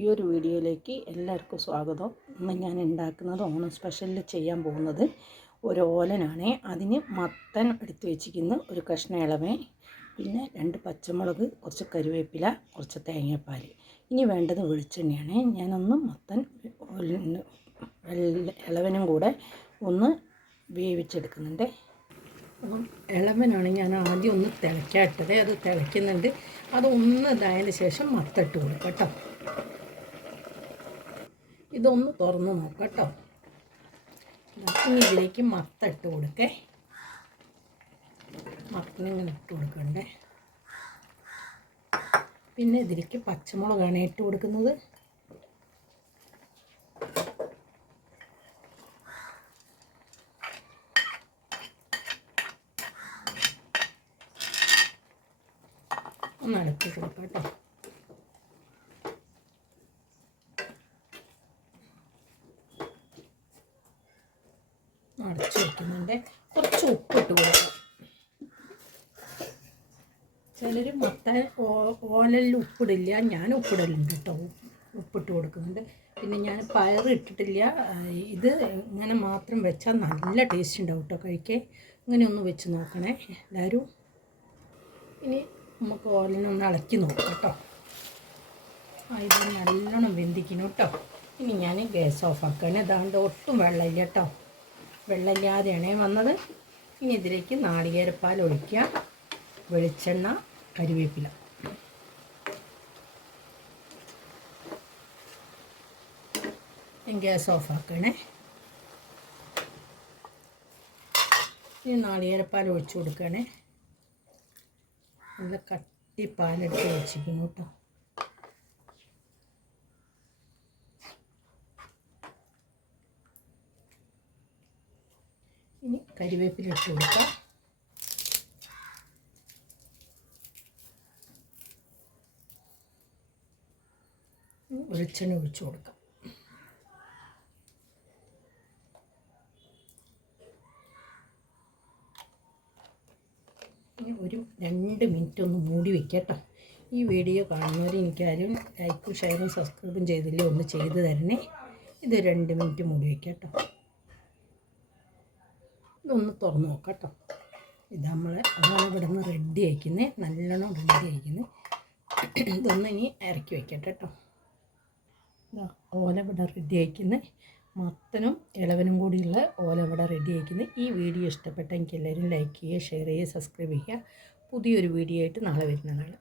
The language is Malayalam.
ഈ ഒരു വീഡിയോയിലേക്ക് എല്ലാവർക്കും സ്വാഗതം. ഇന്ന് ഞാൻ ഉണ്ടാക്കുന്നത് ഓണം സ്പെഷ്യലിൽ ചെയ്യാൻ പോകുന്നത് ഒരു ഓലനാണ്. അതിന് മത്തൻ എടുത്ത് വെച്ചിരിക്കുന്നു, ഒരു കഷ്ണം ഇളവൻ, പിന്നെ 2 പച്ചമുളക്, കുറച്ച് കറിവേപ്പില, കുറച്ച് തേങ്ങാപ്പാൽ. ഇനി വേണ്ടത് വെളിച്ചെണ്ണയാണ്. ഞാനൊന്ന് മത്തൻ ഇളവനും കൂടെ ഒന്ന് വേവിച്ചെടുക്കുന്നുണ്ട്. ഇളവനാണ് ഞാൻ ആദ്യം ഒന്ന് തിളയ്ക്കാട്ടത്. അത് തിളയ്ക്കുന്നുണ്ട്. അതൊന്ന് ഇതായതിന് ശേഷം മത്തിട്ട് കൊടുക്കാം കേട്ടോ. ഇതൊന്ന് തുറന്ന് നോക്കാം കേട്ടോ. ഇനി ഇതിലേക്ക് മത്തിട്ട് കൊടുക്കേ. മത്തനിങ്ങനെ ഇട്ട് കൊടുക്കണ്ടേ. പിന്നെ ഇതിലേക്ക് പച്ചമുളകാണ് ഇട്ട് കൊടുക്കുന്നത്. ഒന്ന് അടച്ച് കൊടുക്കാം കേട്ടോ. അടച്ച് വയ്ക്കുന്നുണ്ട്. കുറച്ച് ഉപ്പിട്ട് കൊടുക്കാം. ചിലർ മത്തൻ ഓലയിൽ ഉപ്പിടില്ല, ഞാൻ ഉപ്പിടലുണ്ട് കേട്ടോ. ഉപ്പിട്ട് കൊടുക്കുന്നുണ്ട്. പിന്നെ ഞാൻ പയർ ഇട്ടിട്ടില്ല. ഇത് ഇങ്ങനെ മാത്രം വെച്ചാൽ നല്ല ടേസ്റ്റ് ഉണ്ടാവും കേട്ടോ കഴിക്കാൻ. ഇങ്ങനെ ഒന്ന് വെച്ച് നോക്കണേ എല്ലാവരും. ഇനി നമുക്ക് ഓലനൊന്ന് ഇളക്കി നോക്കാം കേട്ടോ. ഇത് നല്ലോണം വെന്തിക്കണം കേട്ടോ. ഇനി ഞാൻ ഗ്യാസ് ഓഫാക്കുകയാണ്. ഇതാണ്ട് ഒട്ടും വെള്ളമില്ല കേട്ടോ, വെള്ളമില്ലാതെയാണ് വന്നത്. ഇനി ഇതിലേക്ക് നാളികേരപ്പാൽ ഒഴിക്കുക, വെളിച്ചെണ്ണ, കരിവേപ്പില. ഗ്യാസ് ഓഫാക്കണേ. ഇനി നാളികേരപ്പാൽ ഒഴിച്ചു കൊടുക്കണേ. നല്ല കട്ടി പാലെടുത്ത് വെച്ചിരിക്കുന്നു കേട്ടോ. ഇനി കരിവേപ്പില ഇട്ട് കൊടുക്കാം. വെളിച്ചെണ്ണ ഒഴിച്ചു കൊടുക്കാം. ഇനി ഒരു 2 മിനിറ്റ് ഒന്ന് മൂടി വയ്ക്കാം കേട്ടോ. ഈ വീഡിയോ കാണുന്നവർ എനിക്കാരും ലൈക്കും ഷെയറും സബ്സ്ക്രൈബും ചെയ്തില്ലേ, ഒന്ന് ചെയ്ത് തരണേ. ഇത് 2 മിനിറ്റ് മൂടി വയ്ക്കാം കേട്ടോ. ഇതൊന്ന് തുറന്ന് നോക്കാം കേട്ടോ. ഇത് നമ്മൾ ഇവിടെ നിന്ന് റെഡി ആയിക്കുന്നത്, നല്ലോണം റെഡി ആയിക്കുന്നത്. ഇതൊന്ന് ഇനി ഇറക്കി വയ്ക്കട്ടെ കേട്ടോ. ഓല ഇവിടെ റെഡി ആയിക്കുന്നത്, മത്തനും ഇളവനും കൂടിയുള്ള ഓല ഇവിടെ റെഡി ആയിക്കുന്നത്. ഈ വീഡിയോ ഇഷ്ടപ്പെട്ടെങ്കിൽ എല്ലാവരും ലൈക്ക് ചെയ്യുക, ഷെയർ ചെയ്യുക, സബ്സ്ക്രൈബ് ചെയ്യുക. പുതിയൊരു വീഡിയോ ആയിട്ട് നാളെ വരുന്നതാണ്.